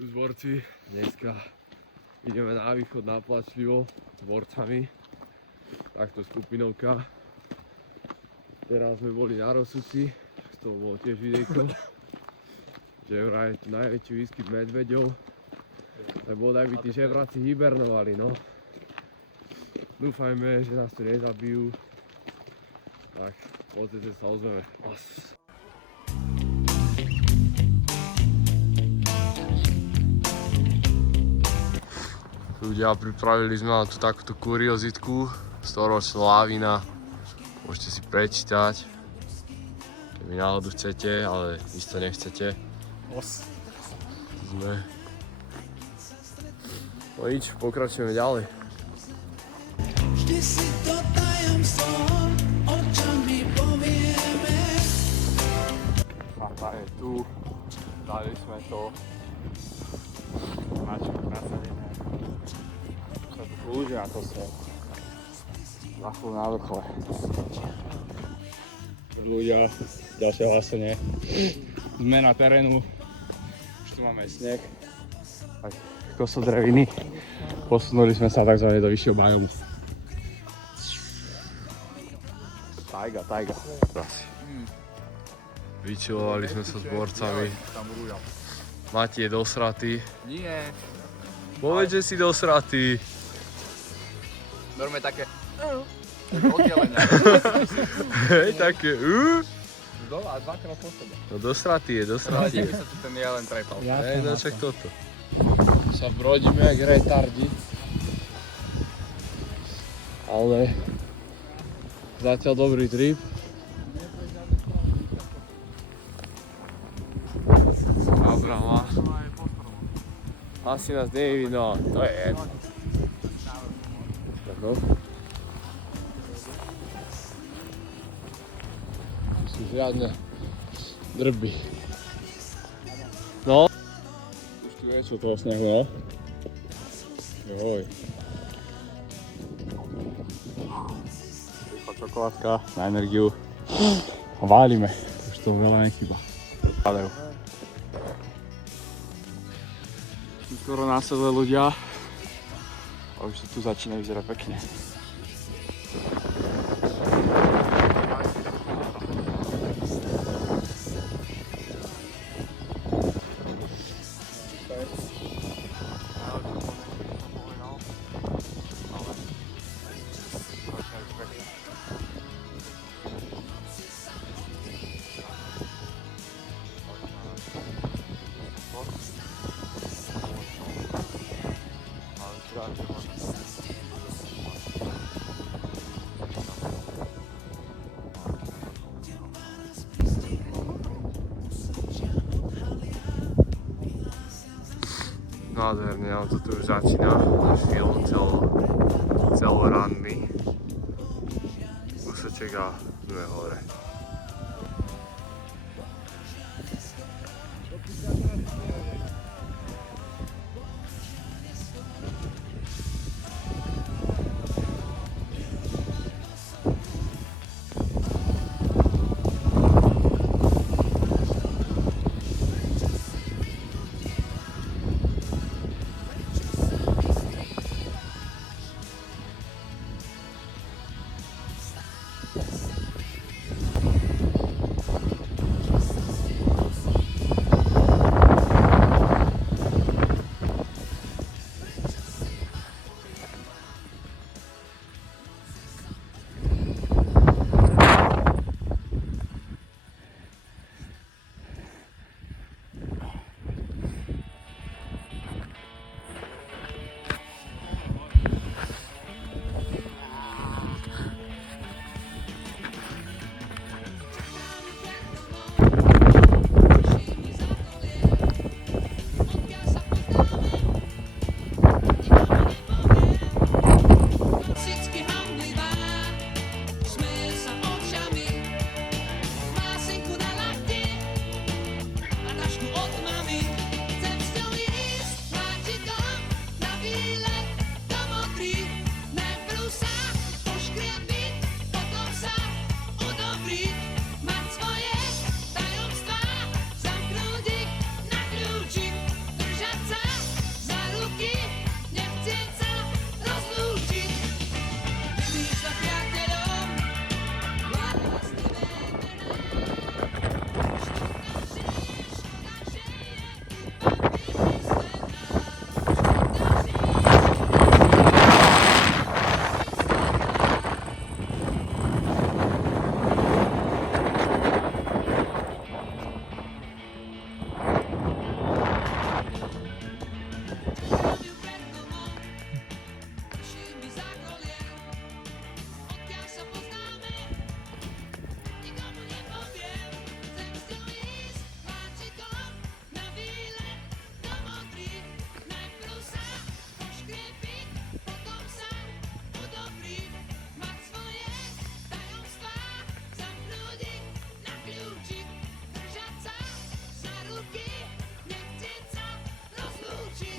Zborci, dneska ideme na východ na Plačlivo s borcami, takto skupinovka. Teraz sme boli na Rosuci, z toho bolo tiež videjko, že vraj tu najväčší výskyt medveďov, lebo by tí žebráci hibernovali, no. Dúfajme, že nás tu nezabijú, tak poďte sa ozveme. Ľudia, pripravili sme vám tu takúto kuriozitku, storočná lávina, môžete si prečítať, keby náhodou chcete, ale isto nechcete. Sme. No nič, pokračujeme ďalej. Vždy si to tajomstvo očami povieme. Chata je tu, dali sme to. Mačko, nasadené. Sa tu slúži na to svet. Za chvíľu na vrchole. Ľudia, ďalšie hlásenie. Zmena terénu. Už tu máme sneh. Aj kosodreviny. Posunuli sme sa takzvané do vyššieho biomu. Tajga. Vyčilovali sme sa s borcami. Mati je dosratý. Nie. Povedz, že si dosratý. Normálne také oddelenia. Hej, také Dole a dvakrát po sebe. No dosratý je. Ale by sa tu ten jelen trepal. Hej, no čak toto. Sa brodíme jak retardi. Ale zatiaľ dobrý trip. Abrama. Asi nás nevidno, to je jedno. No. Sú žiadne drby. No. Už tu je čo toho snehu, no? Joj. Rýchla čokoládka na energiu. A válime. Už toho veľa nechýba. Padajú. Skoro následuje ľudia. A už to tu začína vyzerať pekne. Nádherne, ale toto už začína náš film celoranný. Úseček a sme hore.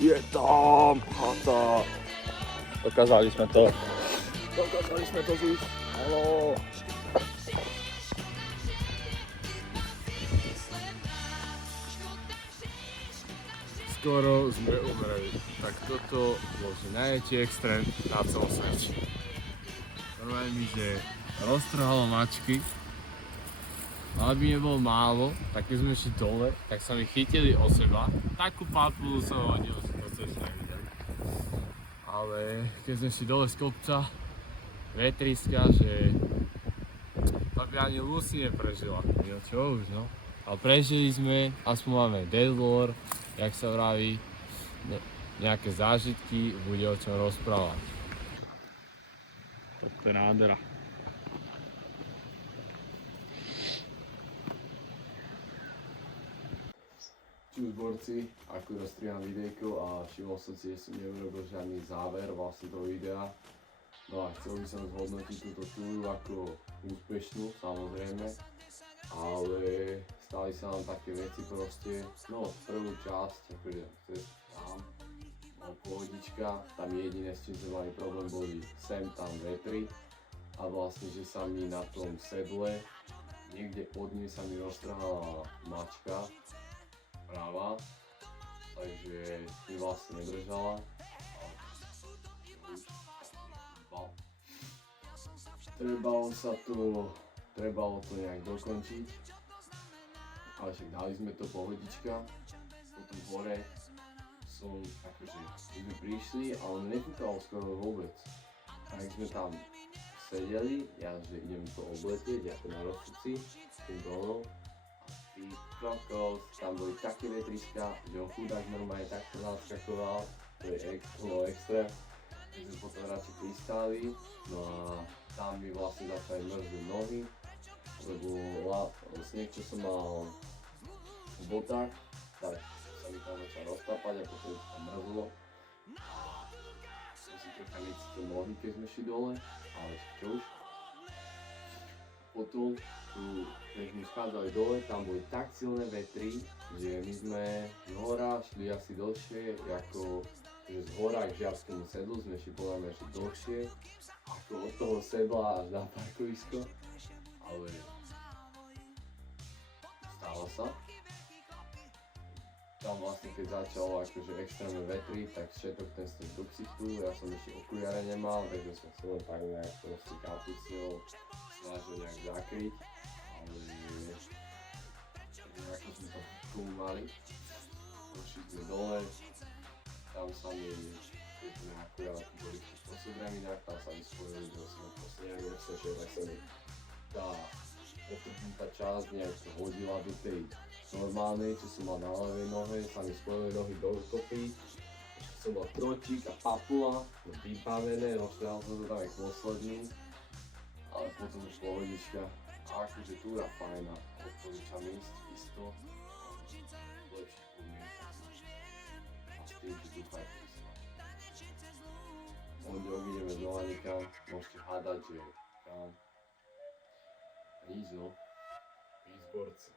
Je tam chata. Dokázali sme to. Dokázali sme to žiť. Haló. Skoro sme umreli. Tak toto bol najväčší extrém na celom svete. Normálne mi, že roztrhalo mačky. Ale by nebolo málo, tak keď sme šli dole, tak sa mi chytili o seba. Takú papulu som hodil, že to ste ešte nevideli. Ale keď sme šli dole z kopca, vetriska, že to by ani Lucy neprežila. Jo, čo už no. Ale prežili sme, aspoň máme deadlore, jak sa vraví, nejaké zážitky, bude o čom rozprávať. Toto je nádhera. Čus borci, akurát striham videjko a všimol som si, že som neurobil žiadny záver vlastne toho videa. No a chcel by som zhodnotiť túto túru ako úspešnú, samozrejme. Ale stali sa nám také veci proste, no prvú časť, akože tam, no pohodička, tam jediné s čím sme mali problém boli sem tam vetry a vlastne, že sa mi na tom sedle, niekde pod ním sa mi roztrhala mačka, práva, takže mi vlastne nedržala. Trebalo to nejak dokončiť, ale však dali sme to pohodička. Potom hore som, akože, my sme prišli, ale nefúkalo skoro vôbec. Tak sme tam sedeli, ja že idem to obletieť, ako na rozsudci, s tým dronom. Ty kokos, tam boli také vetriska, že on chudák normálne takto naskakoval, to je extrém. My sme potom radšej pristali, no a tam mi vlastne začali mrzli nohy, lebo sneh, čo som mal v botách, tak sa mi tam začal roztápať a potom sa tam mrzlo. Som si trocha necítil nohy, keď sme šli dole, ale čo už. Potom, keď sme schádzali dole, tam boli tak silné vetry, že my sme z hora šli asi dlhšie, ako že z hora k Žiarskému sedlu sme šli podľa mňa ešte dlhšie, ako od toho sedla až na parkovisko, ale stalo sa. Tam vlastne keď začalo akože extrémne vetry, tak všetok ten sneh do ksichtu, ja som ešte okuliare nemal, takže som si len tak nejak proste kapucňou snažil nejak zakryť, ale nejako sme to skúmali. Došli sme dole, tam sa mi, keď sme akurát boli v posledreminách, tam sa mi spojili, že som proste nejak nechcel, tak sa mi tá otrhnutá časť nejak hodila do tej normálnej, čo som mal na ľavej nohe, sa mi spojili nohy dokopy. Ešte som mal tročík a papula, vybavené, rozšiel som to tam aj posledný. Ale potom už pohodička. A akože túra fajná, odporúčam ísť isto. V lepších podmienkach. A s tým, že dúfajte sa. Pondelok ideme do Lanika, môžete hádať, že kam. Níž no, ísť borci.